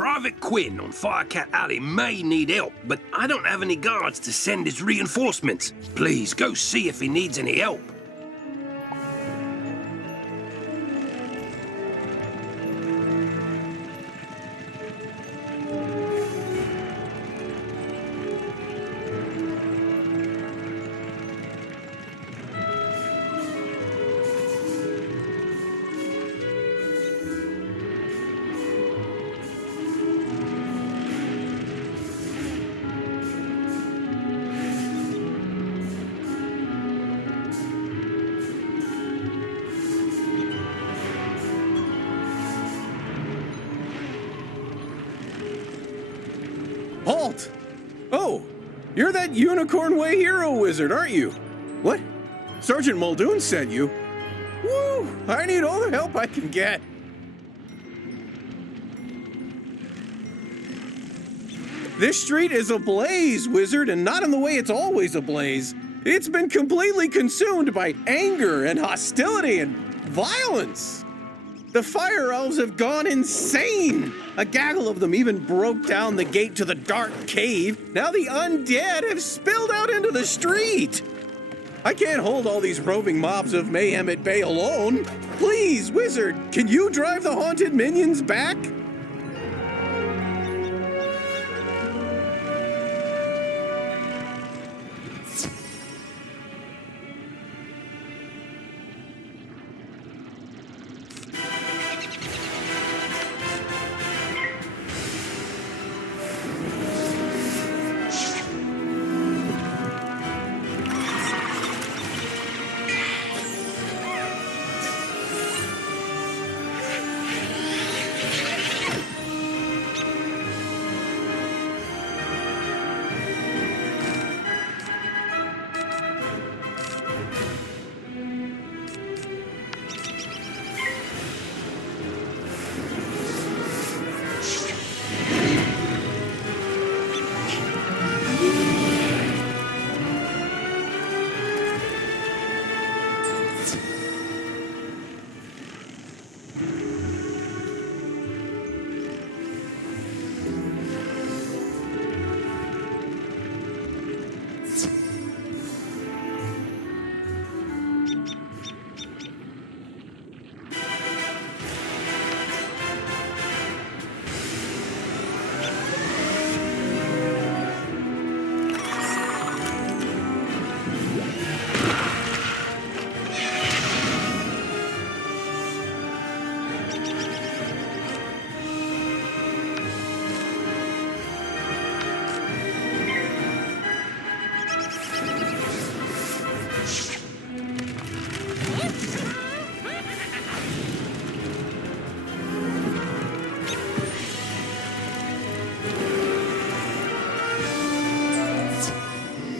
Private Quinn on Firecat Alley may need help, but I don't have any guards to send as reinforcements. Please, go see if he needs any help. Halt! Oh, you're that Unicorn Way hero wizard, aren't you? What? Sergeant Muldoon sent you? Woo! I need all the help I can get. This street is ablaze, wizard, and not in the way it's always ablaze. It's been completely consumed by anger and hostility and violence. The Fire Elves have gone insane. A gaggle of them even broke down the gate to the dark cave. Now the undead have spilled out into the street. I can't hold all these roving mobs of mayhem at bay alone. Please, wizard, can you drive the haunted minions back?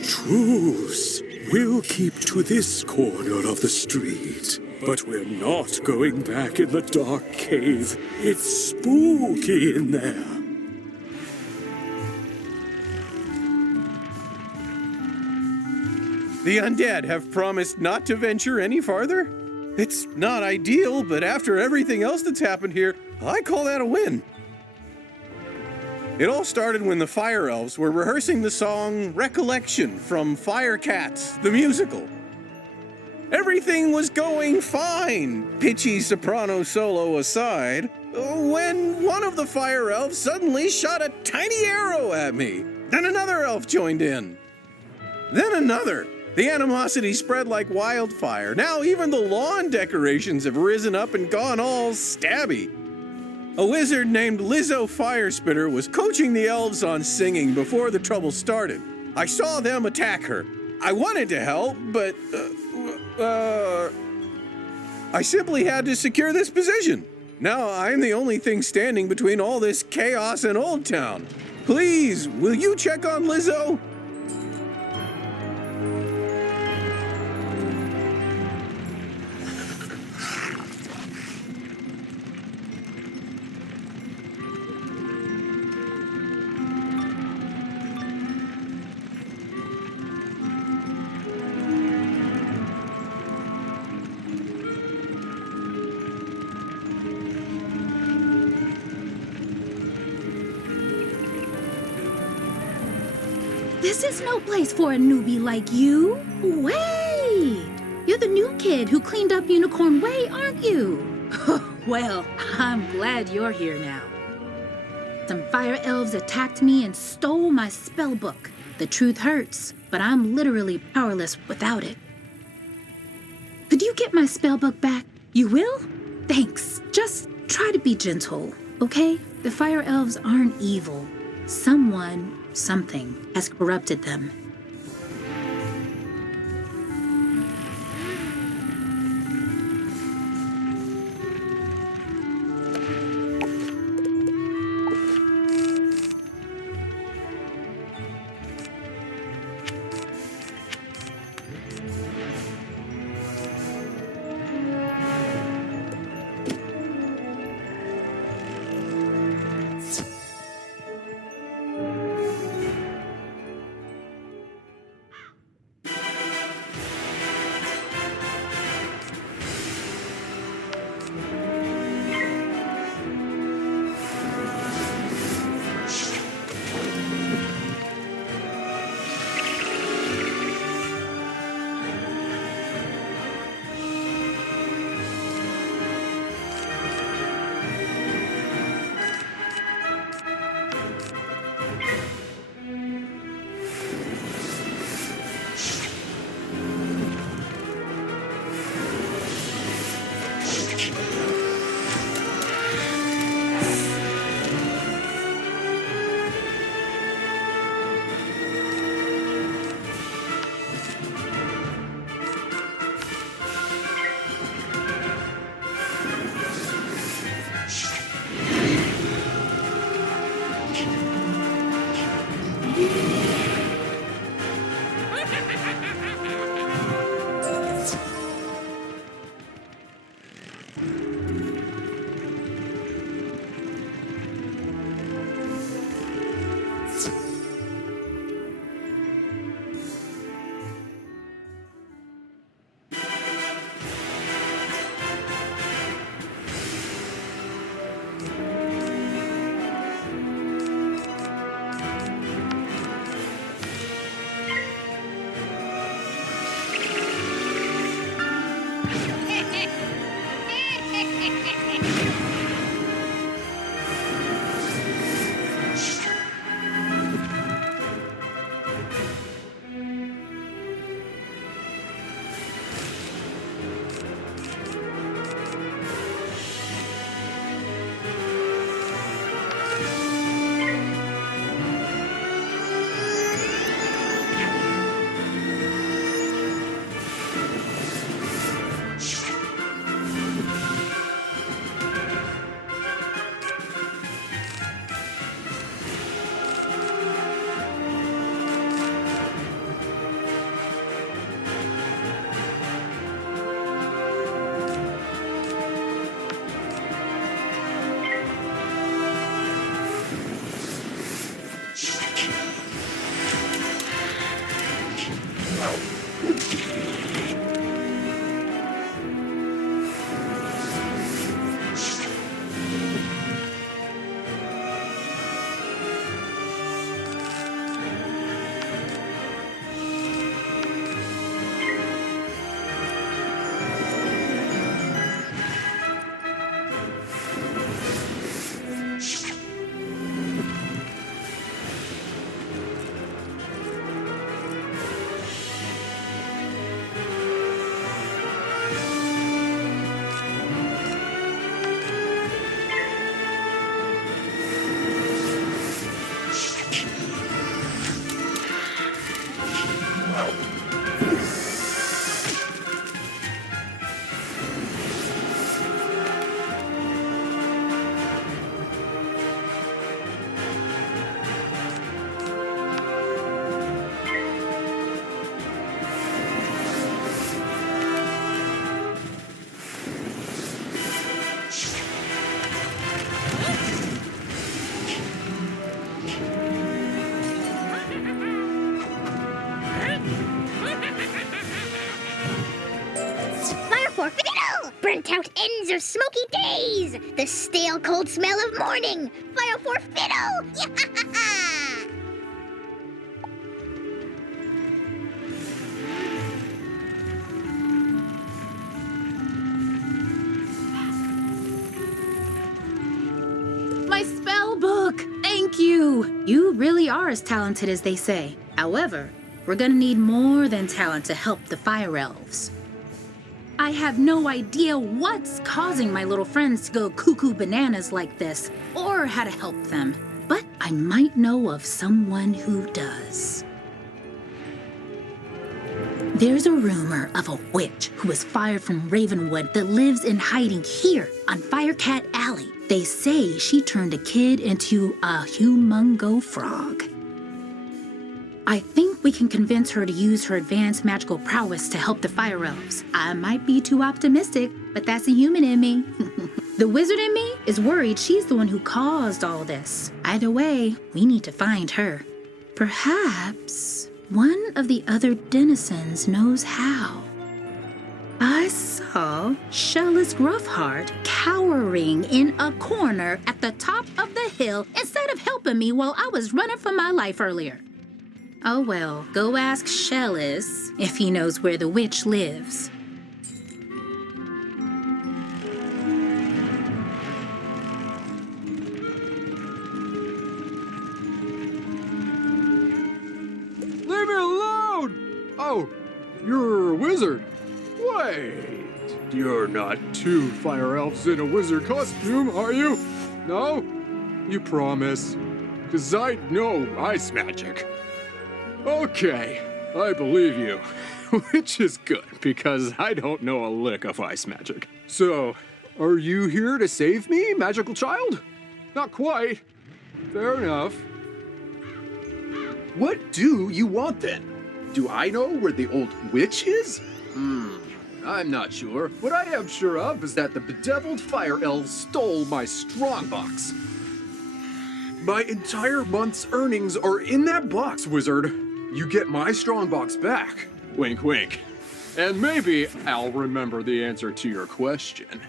Truce. We'll keep to this corner of the street. But we're not going back in the dark cave. It's spooky in there. The undead have promised not to venture any farther? It's not ideal, but after everything else that's happened here, I call that a win. It all started when the Fire Elves were rehearsing the song Recollection from Firecat, the musical. Everything was going fine, pitchy soprano solo aside, when one of the Fire Elves suddenly shot a tiny arrow at me. Then another elf joined in. Then another. The animosity spread like wildfire. Now even the lawn decorations have risen up and gone all stabby. A wizard named Lizzo Firespitter was coaching the elves on singing before the trouble started. I saw them attack her. I wanted to help, but, I simply had to secure this position. Now I'm the only thing standing between all this chaos and Old Town. Please, will you check on Lizzo? This is no place for a newbie like you. Wait! You're the new kid who cleaned up Unicorn Way, aren't you? Well, I'm glad you're here now. Some Fire Elves attacked me and stole my spell book. The truth hurts, but I'm literally powerless without it. Could you get my spell book back? You will? Thanks. Just try to be gentle, okay? The Fire Elves aren't evil. Something has corrupted them. burnt out ends of smoky days, the stale cold smell of morning. Fire for fiddle! Thank you! You really are as talented as they say. However, we're gonna need more than talent to help the Fire Elves. I have no idea what's causing my little friends to go cuckoo bananas like this, or how to help them. But I might know of someone who does. There's a rumor of a witch who was fired from Ravenwood that lives in hiding here on Firecat Alley. They say she turned a kid into a humongo frog. I think we can convince her to use her advanced magical prowess to help the Fire Elves. I might be too optimistic, but that's a human in me. The wizard in me is worried she's the one who caused all this. Either way, we need to find her. Perhaps one of the other denizens knows how. I saw Shellis Gruffheart cowering in a corner at the top of the hill instead of helping me while I was running for my life earlier. Oh well, go ask Shellis if he knows where the witch lives. Leave me alone! Oh, you're a wizard. Wait, you're not two fire elves in a wizard costume, are you? No? You promise? 'Cause I know ice magic. Okay, I believe you. Which is good, because I don't know a lick of ice magic. So, are you here to save me, magical child? Not quite. Fair enough. What do you want then? Do I know where the old witch is? I'm not sure. What I am sure of is that the bedeviled fire elves stole my strongbox. My entire month's earnings are in that box, wizard. You get my strongbox back. Wink, wink. And maybe I'll remember the answer to your question.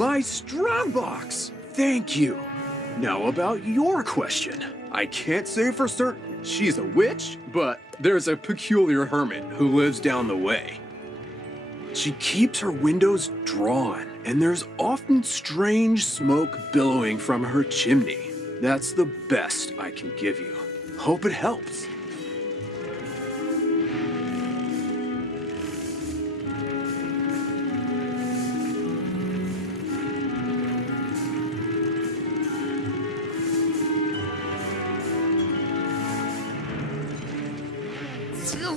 My strongbox! Thank you. Now about your question. I can't say for certain she's a witch, but there's a peculiar hermit who lives down the way. She keeps her windows drawn, and there's often strange smoke billowing from her chimney. That's the best I can give you. Hope it helps.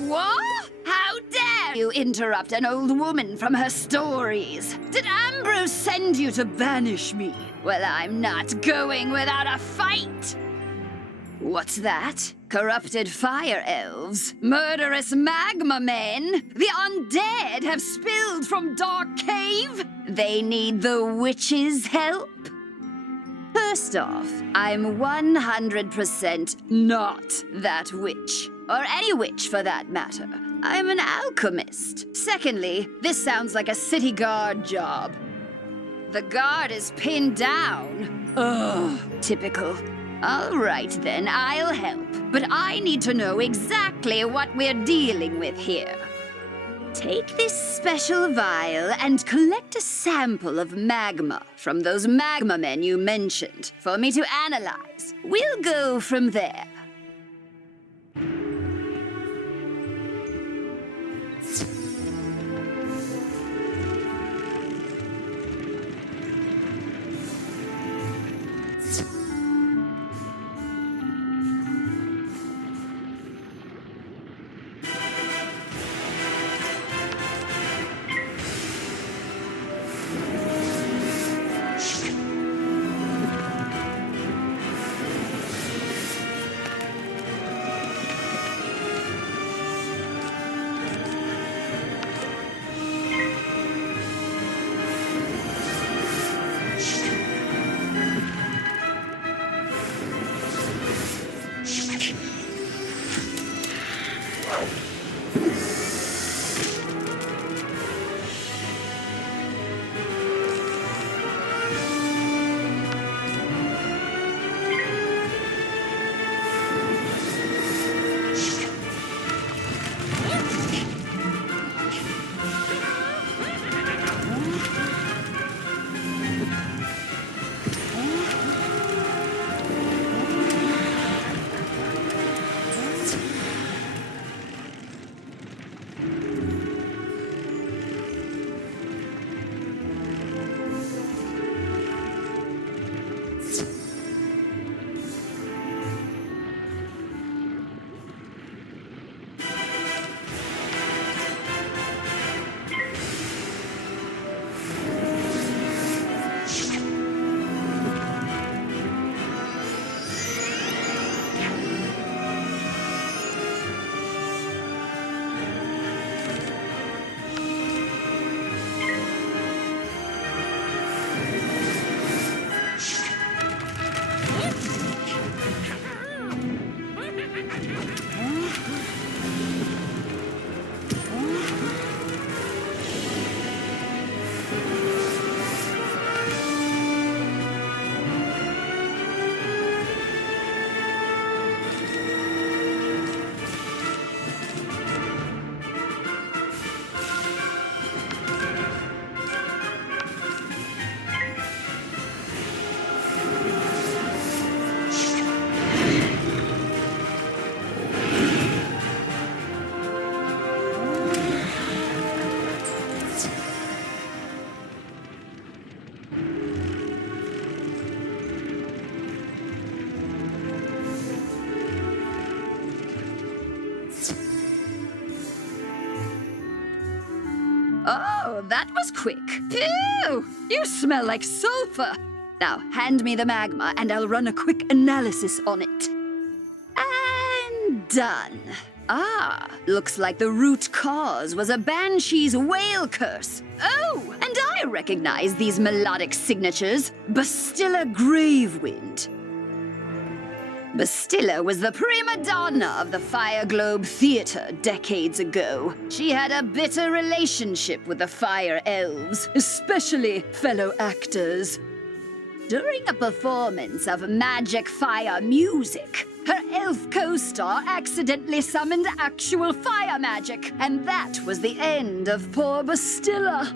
What? How dare you interrupt an old woman from her stories? Did Ambrose send you to banish me? Well, I'm not going without a fight! What's that? Corrupted fire elves? Murderous magma men? The undead have spilled from Dark Cave? They need the witch's help? First off, I'm 100% not that witch. Or any witch, for that matter. I'm an alchemist. Secondly, this sounds like a city guard job. The guard is pinned down. Ugh, typical. All right then, I'll help. But I need to know exactly what we're dealing with here. Take this special vial and collect a sample of magma from those magma men you mentioned for me to analyze. We'll go from there. Oh, that was quick. Phew! You smell like sulfur. Now, hand me the magma and I'll run a quick analysis on it. And done. Ah, looks like the root cause was a banshee's whale curse. Oh, and I recognize these melodic signatures. Bastilla Gravewind. Bastilla was the prima donna of the Fire Globe Theater decades ago. She had a bitter relationship with the Fire Elves, especially fellow actors. During a performance of magic fire music, her elf co-star accidentally summoned actual fire magic, and that was the end of poor Bastilla.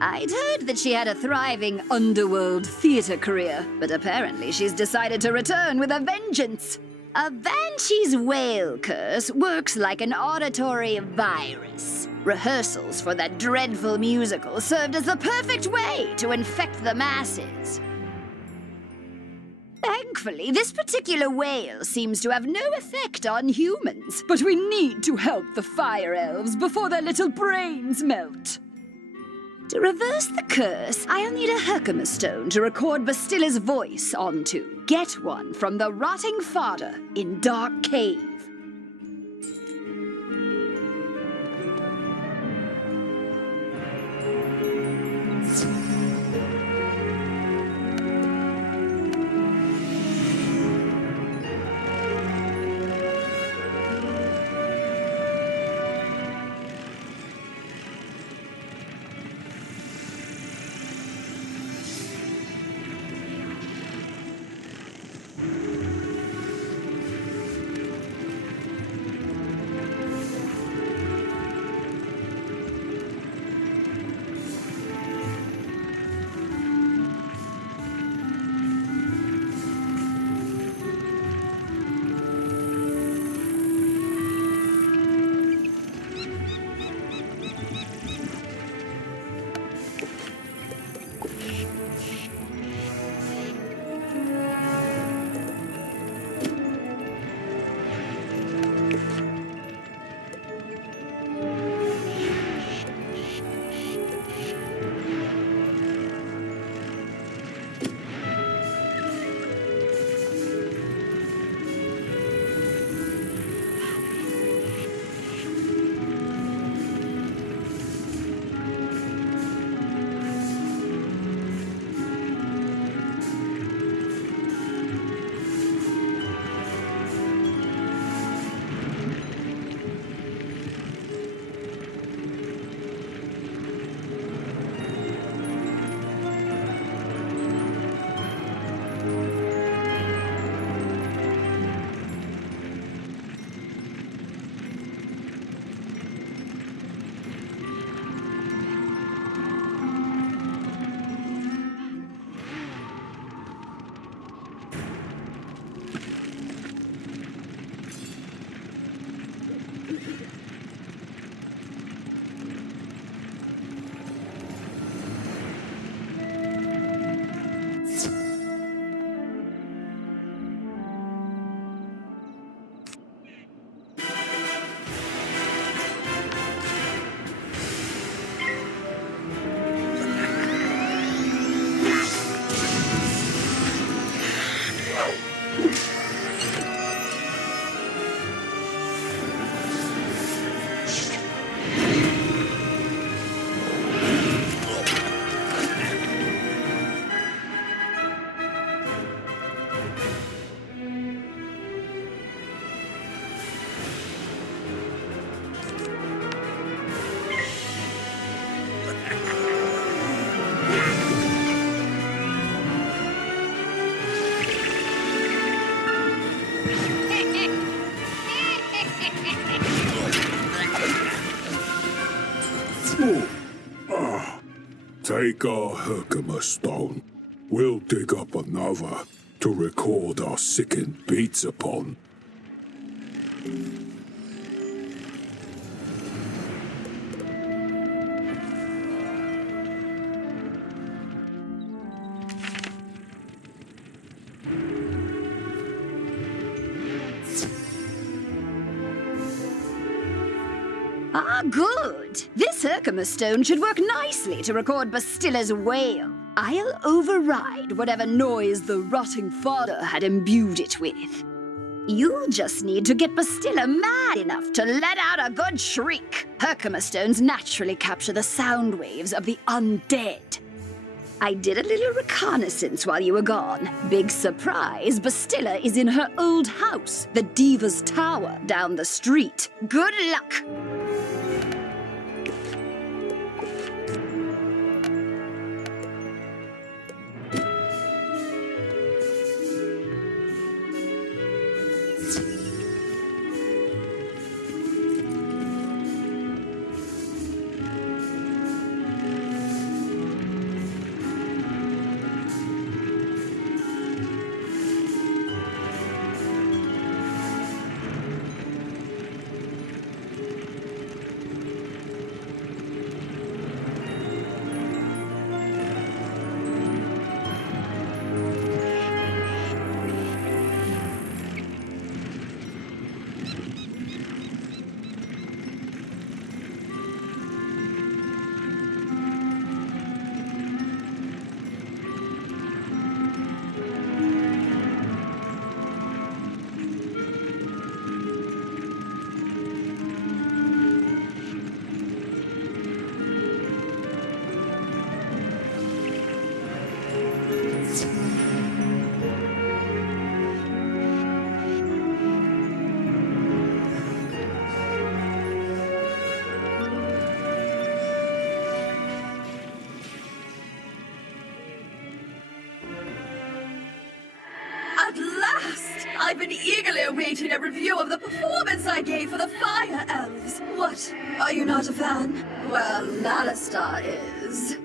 I'd heard that she had a thriving underworld theater career, but apparently she's decided to return with a vengeance. A Banshee's whale curse works like an auditory virus. Rehearsals for that dreadful musical served as the perfect way to infect the masses. Thankfully, this particular whale seems to have no effect on humans, but we need to help the Fire Elves before their little brains melt. To reverse the curse, I'll need a Herkimer stone to record Bastilla's voice onto. Get one from the rotting fodder in Dark Cave. Take our Herkimer stone. We'll dig up another to record our sickened beats upon. Ah, good. This Herkimer stone should work nicely to record Bastilla's wail. I'll override whatever noise the rotting fodder had imbued it with. You'll just need to get Bastilla mad enough to let out a good shriek. Herkimer stones naturally capture the sound waves of the undead. I did a little reconnaissance while you were gone. Big surprise, Bastilla is in her old house, the Diva's Tower, down the street. Good luck! At last! I've been eagerly awaiting a review of the performance I gave for the Fire Elves. What? Are you not a fan? Well, Alistar is.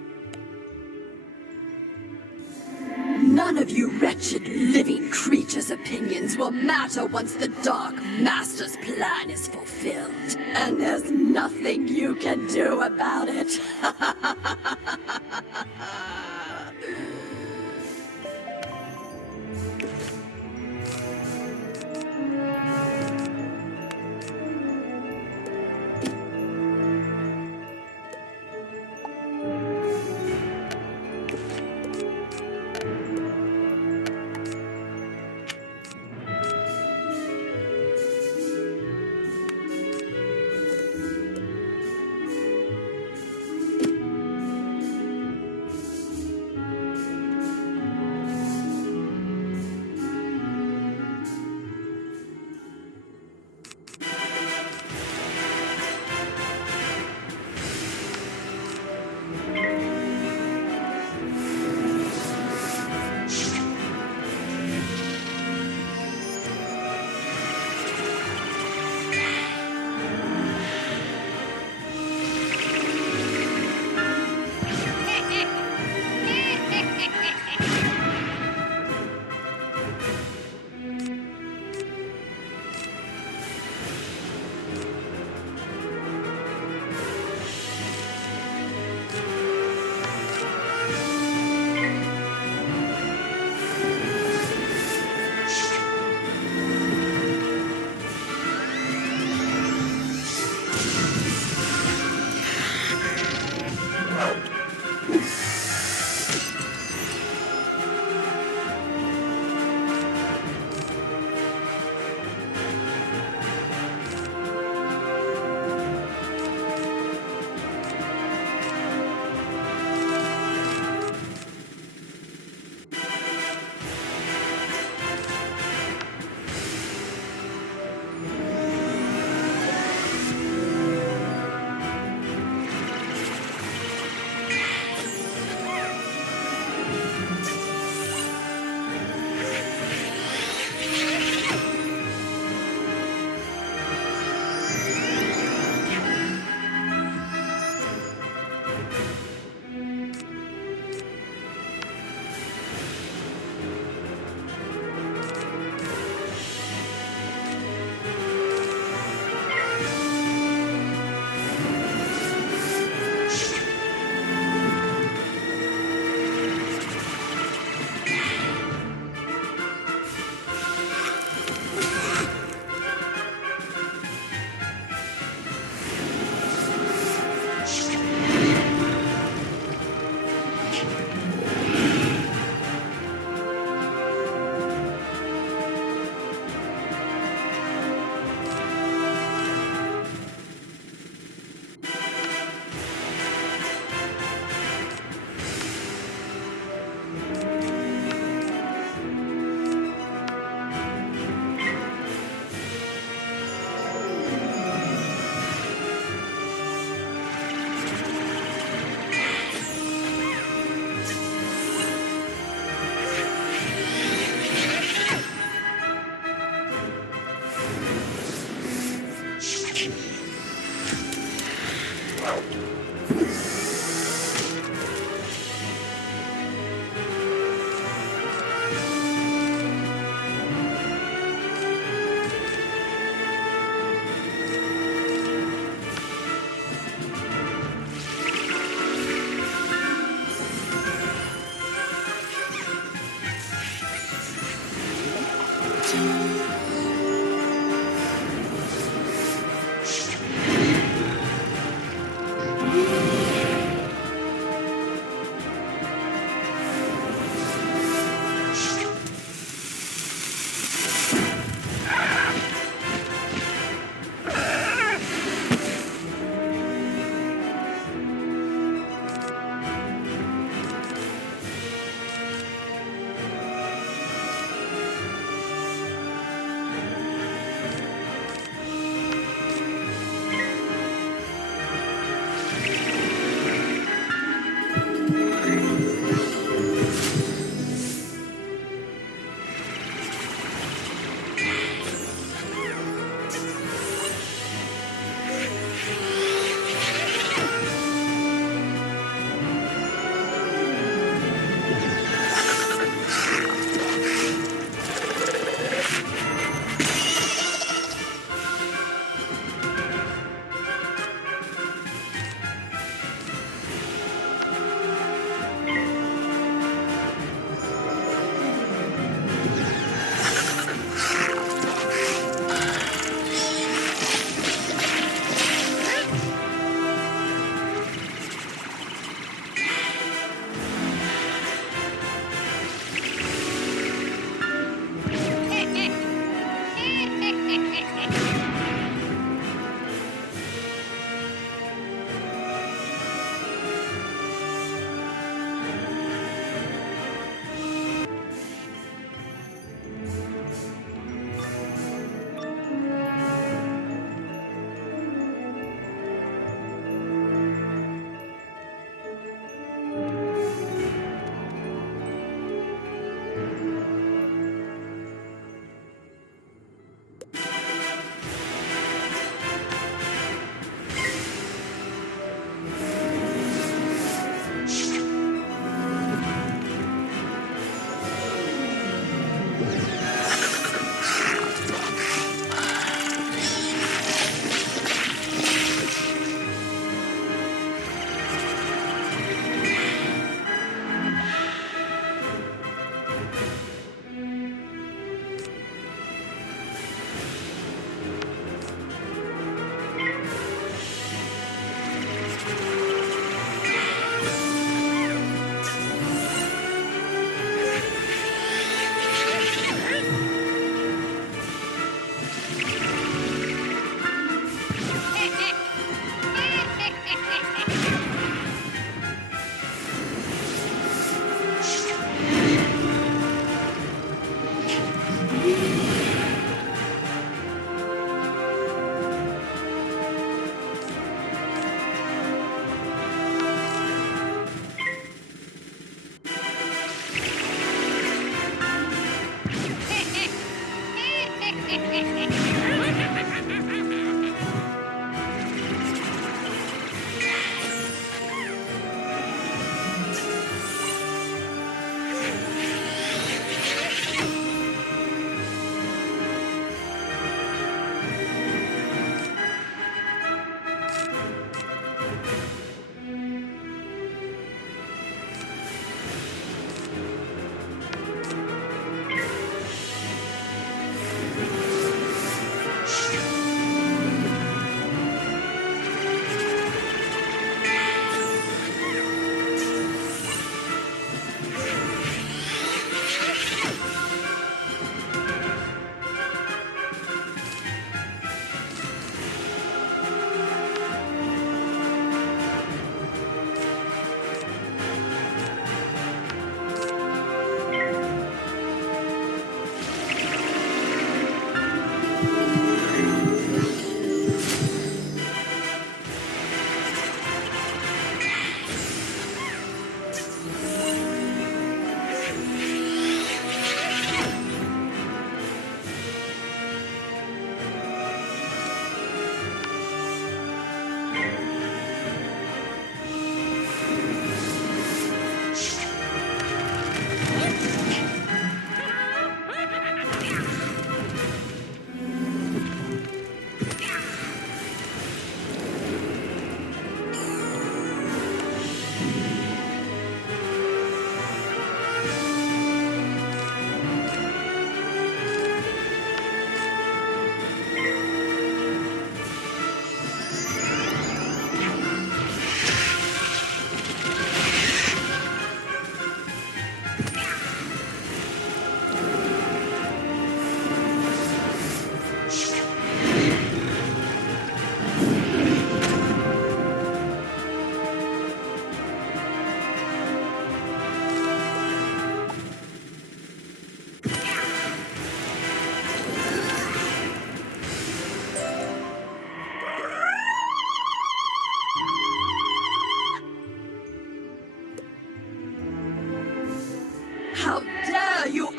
None of you wretched living creatures' opinions will matter once the Dark Master's plan is fulfilled. And there's nothing you can do about it.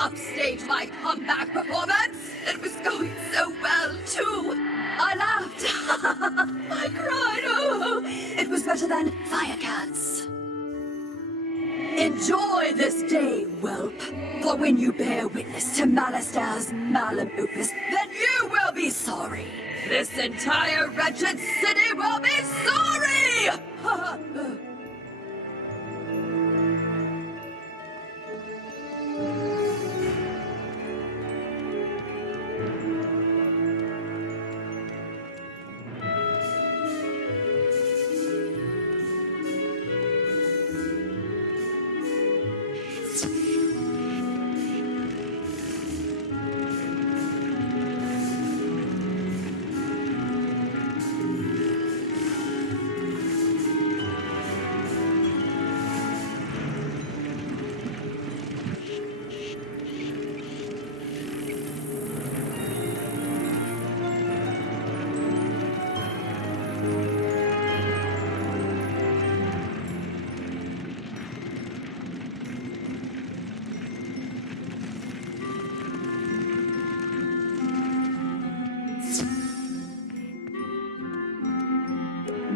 upstage my comeback performance. It was going so well, too. I laughed. I cried. Oh, it was better than Firecats. Enjoy this day, whelp. For when you bear witness to Malister's malum opus, then you will be sorry. This entire wretched city will be sorry!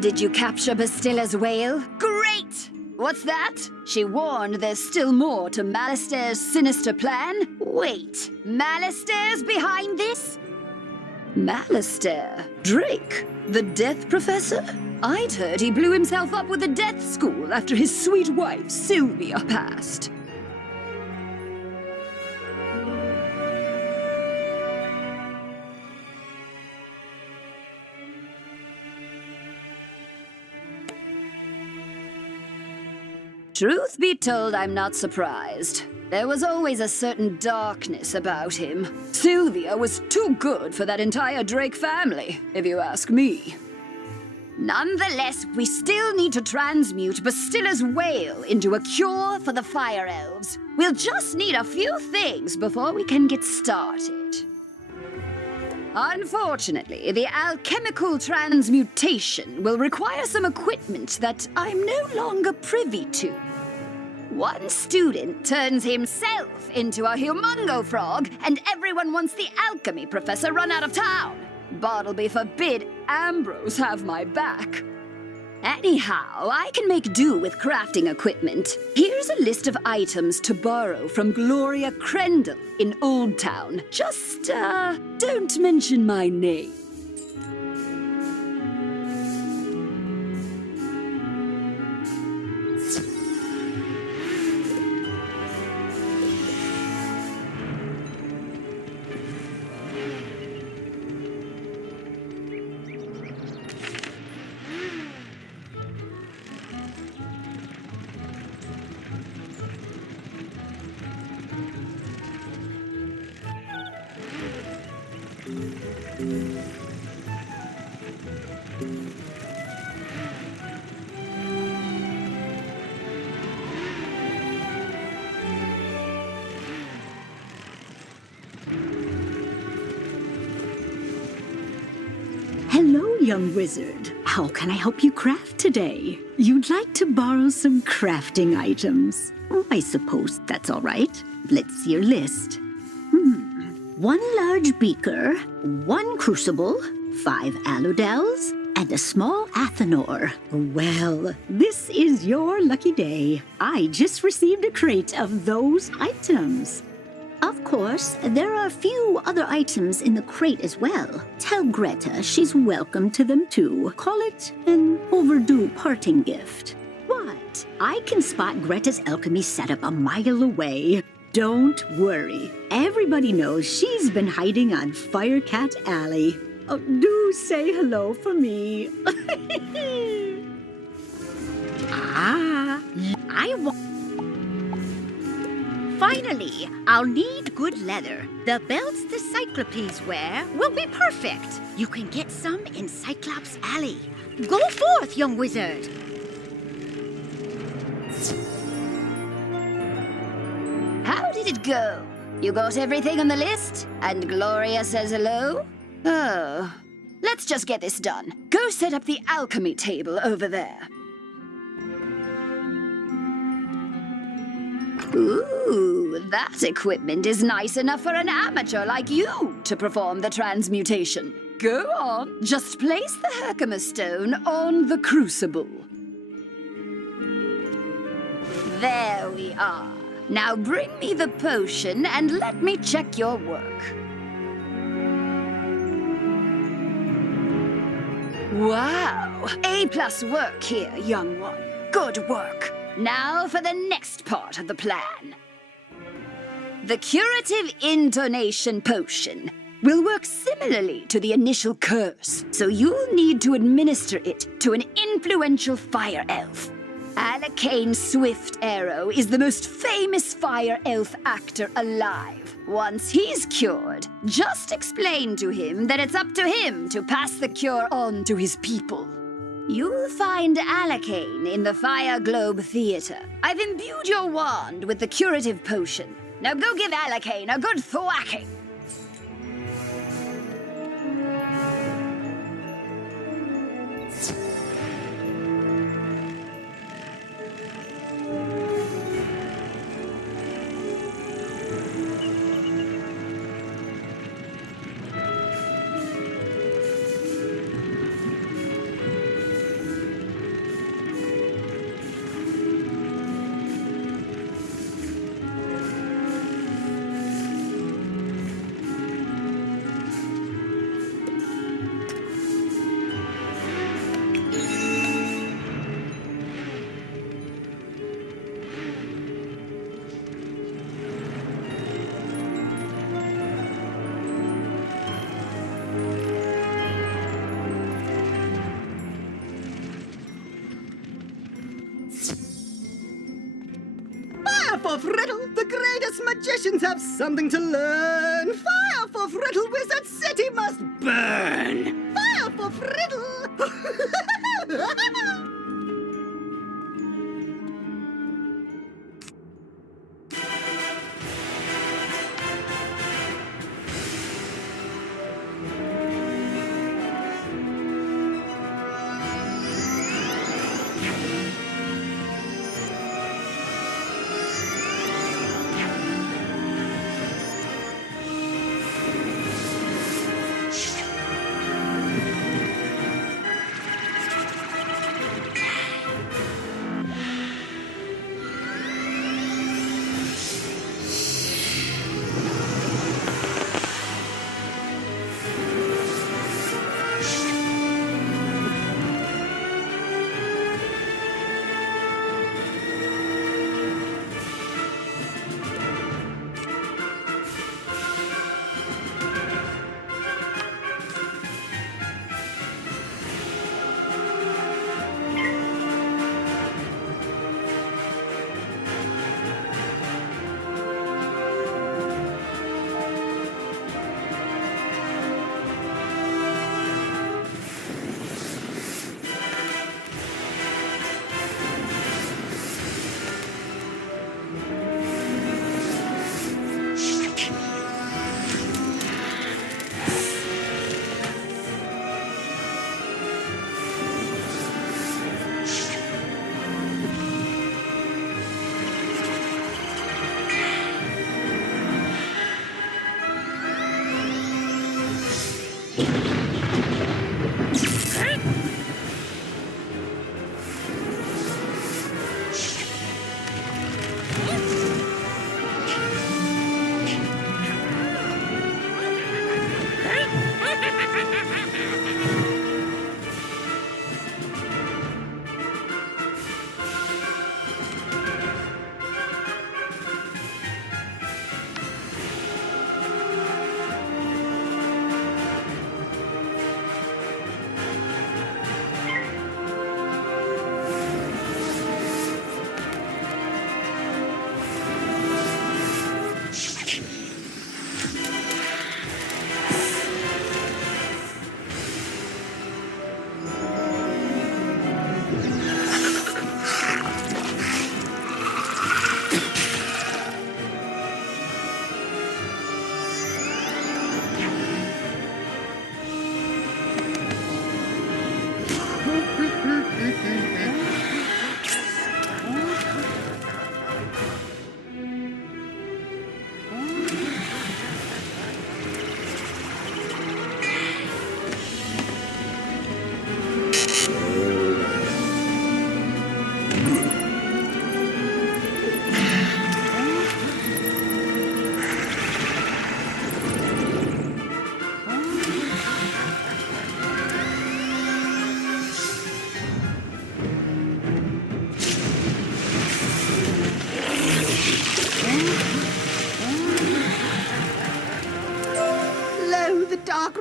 Did you capture Bastilla's whale? Great! What's that? She warned there's still more to Malister's sinister plan? Wait, Malister's behind this? Malister? Drake? The Death Professor? I'd heard he blew himself up with the Death School after his sweet wife, Sylvia, passed. Truth be told, I'm not surprised. There was always a certain darkness about him. Sylvia was too good for that entire Drake family, if you ask me. Nonetheless, we still need to transmute Bastilla's whale into a cure for the Fire Elves. We'll just need a few things before we can get started. Unfortunately, the alchemical transmutation will require some equipment that I'm no longer privy to. One student turns himself into a humongo frog, and everyone wants the alchemy professor run out of town. Bartleby forbid Ambrose have my back. Anyhow, I can make do with crafting equipment. Here's a list of items to borrow from Gloria Crendel in Old Town. Just, don't mention my name. Hello, young wizard. How can I help you craft today? You'd like to borrow some crafting items. I suppose that's all right. Let's see your list. One large beaker, one crucible, 5 aludels, and a small athanor. Well, this is your lucky day. I just received a crate of those items. Of course, there are a few other items in the crate as well. Tell Greta she's welcome to them too. Call it an overdue parting gift. What? I can spot Greta's alchemy setup a mile away. Don't worry. Everybody knows she's been hiding on Firecat Alley. Oh, do say hello for me. I want... Finally, I'll need good leather. The belts the Cyclopes wear will be perfect. You can get some in Cyclops Alley. Go forth, young wizard. How did it go? You got everything on the list? And Gloria says hello? Oh. Let's just get this done. Go set up the alchemy table over there. Ooh, that equipment is nice enough for an amateur like you to perform the transmutation. Go on, just place the Herkimer stone on the crucible. There we are. Now bring me the potion and let me check your work. Wow, A+ work here, young one. Good work. Now for the next part of the plan. The curative intonation potion will work similarly to the initial curse, so you'll need to administer it to an influential fire elf. Alacane Swift Arrow is the most famous fire elf actor alive. Once he's cured, just explain to him that it's up to him to pass the cure on to his people. You'll find Alacane in the Fire Globe Theater. I've imbued your wand with the curative potion. Now go give Alacane a good thwacking. Fire for Friddle! The greatest magicians have something to learn! Fire for Friddle! Wizard City must burn! Fire for Friddle!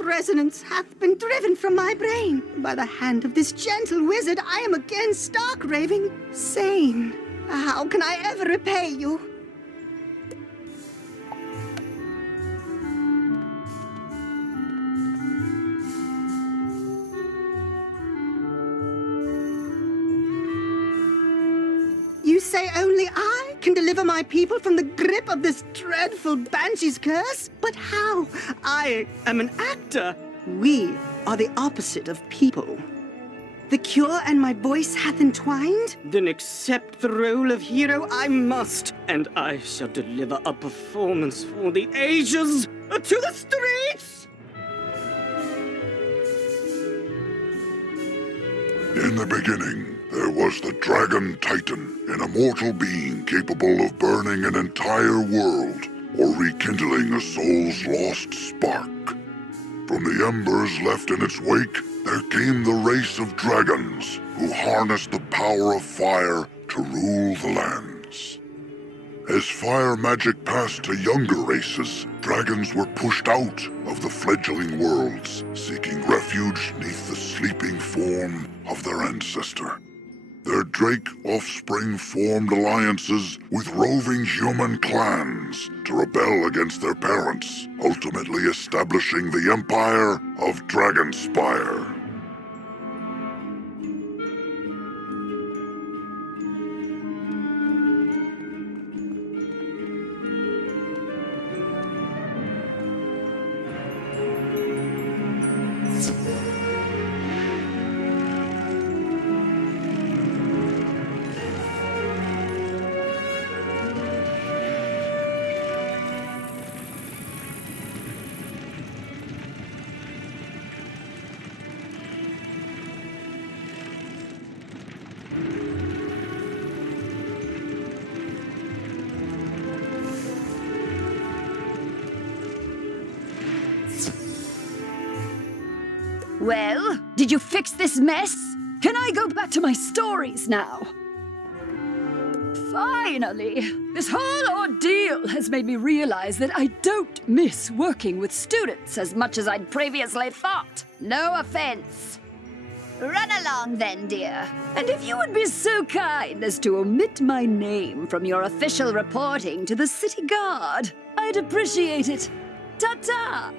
resonance hath been driven from my brain. By the hand of this gentle wizard, I am again stark raving sane. How can I ever repay you? You say only I can deliver my people from the grip of this dreadful banshee's curse? But how? I am an actor. We are the opposite of people. The cure and my voice hath entwined? Then accept the role of hero I must, and I shall deliver a performance for the ages. To the streets! In the beginning, there was the Dragon Titan, an immortal being capable of burning an entire world or rekindling a soul's lost spark. From the embers left in its wake, there came the race of dragons who harnessed the power of fire to rule the lands. As fire magic passed to younger races, dragons were pushed out of the fledgling worlds, seeking refuge neath the sleeping form of their ancestor. Their drake offspring formed alliances with roving human clans to rebel against their parents, ultimately establishing the empire of Dragonspire. Well, did you fix this mess? Can I go back to my stories now? Finally! This whole ordeal has made me realize that I don't miss working with students as much as I'd previously thought. No offense. Run along then, dear. And if you would be so kind as to omit my name from your official reporting to the City Guard, I'd appreciate it. Ta-ta!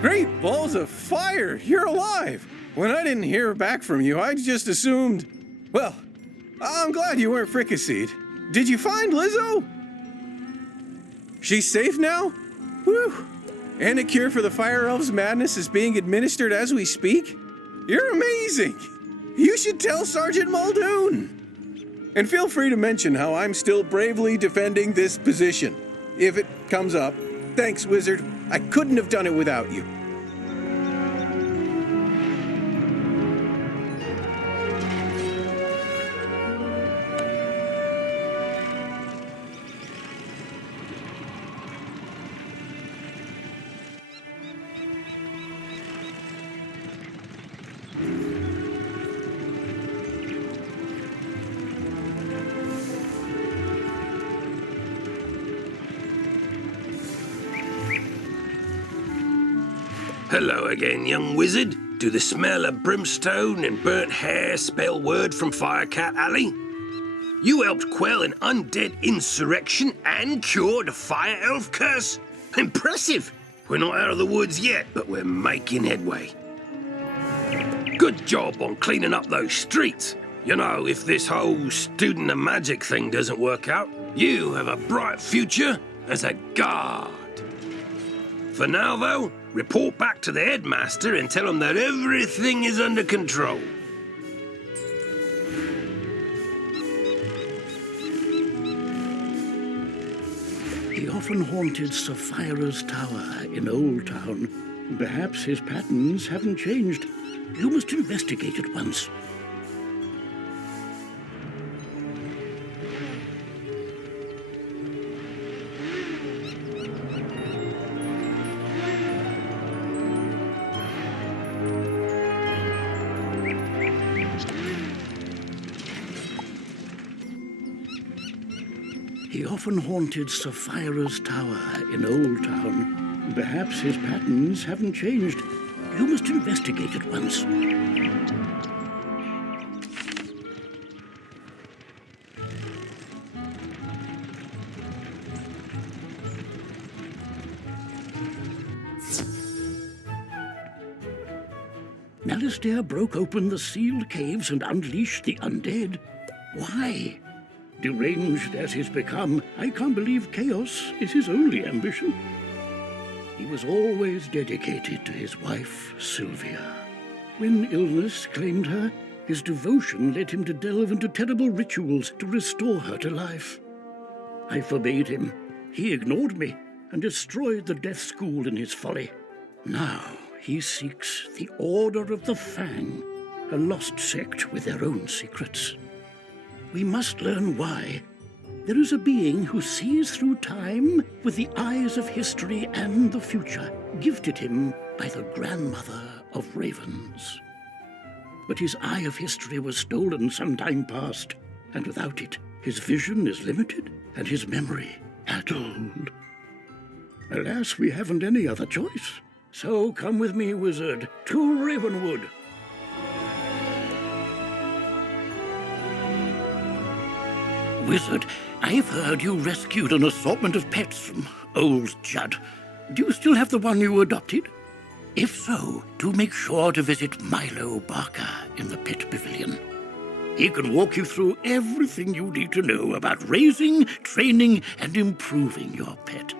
Great balls of fire! You're alive! When I didn't hear back from you, I just assumed... Well, I'm glad you weren't fricasseed. Did you find Lizzo? She's safe now? Whew! And a cure for the Fire Elves madness is being administered as we speak? You're amazing! You should tell Sergeant Muldoon! And feel free to mention how I'm still bravely defending this position. If it comes up. Thanks, Wizard. I couldn't have done it without you. Hello again, young wizard. Do the smell of brimstone and burnt hair spell word from Firecat Alley? You helped quell an undead insurrection and cure the Fire Elf curse? Impressive! We're not out of the woods yet, but we're making headway. Good job on cleaning up those streets. You know, if this whole student of magic thing doesn't work out, you have a bright future as a guard. For now, though, report back to the headmaster and tell him that everything is under control. often haunted Sapphira's tower in Old Town. Perhaps his patterns haven't changed. You must investigate it once. He often haunted Sapphira's tower in Old Town. Perhaps his patterns haven't changed. You must investigate it once. Alistair broke open the sealed caves and unleashed the undead. Why? Deranged as he's become, I can't believe chaos is his only ambition. He was always dedicated to his wife, Sylvia. When illness claimed her, his devotion led him to delve into terrible rituals to restore her to life. I forbade him. He ignored me and destroyed the death school in his folly. Now he seeks the Order of the Fang, a lost sect with their own secrets. We must learn why. There is a being who sees through time with the eyes of history and the future, gifted him by the grandmother of ravens. But his eye of history was stolen some time past, and without it, his vision is limited and his memory addled. Alas, we haven't any other choice. So come with me, wizard, to Ravenwood. Wizard, I've heard you rescued an assortment of pets from old Judd. Do you still have the one you adopted? If so, do make sure to visit Milo Barker in the Pet Pavilion. He can walk you through everything you need to know about raising, training, and improving your pet.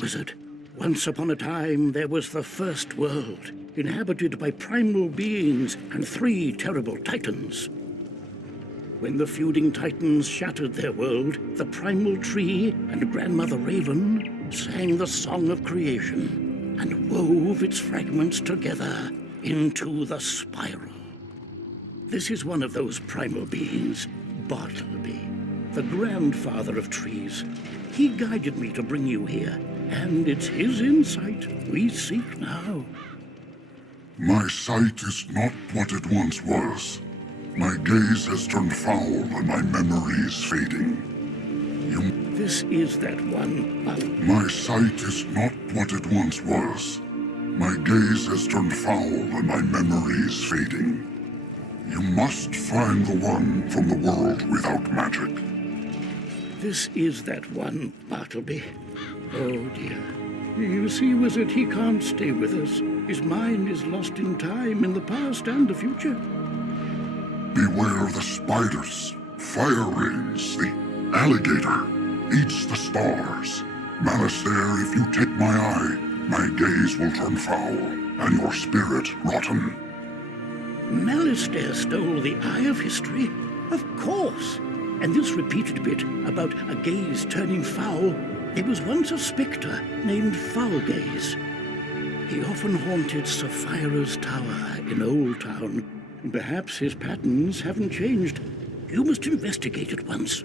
Wizard, once upon a time there was the first world, inhabited by primal beings and 3 terrible titans. When the feuding titans shattered their world, the primal tree and Grandmother Raven sang the song of creation and wove its fragments together into the spiral. This is one of those primal beings, Bartleby, the grandfather of trees. He guided me to bring you here, and it's his insight we seek now. My sight is not what it once was. My gaze has turned foul and my memory is fading. This is that one. My sight is not what it once was. My gaze has turned foul and my memory is fading. You must find the one from the world without magic. This is that one, Bartleby. Oh, dear. You see, Wizard, he can't stay with us. His mind is lost in time, in the past and the future. Beware the spiders, fire rings, the alligator, eats the stars. Malistaire, if you take my eye, my gaze will turn foul, and your spirit rotten. Malistaire stole the eye of history? Of course! And this repeated bit about a gaze turning foul, there was once a spectre named Foulgaze. He often haunted Sapphira's tower in Old Town. Perhaps his patterns haven't changed. You must investigate it once.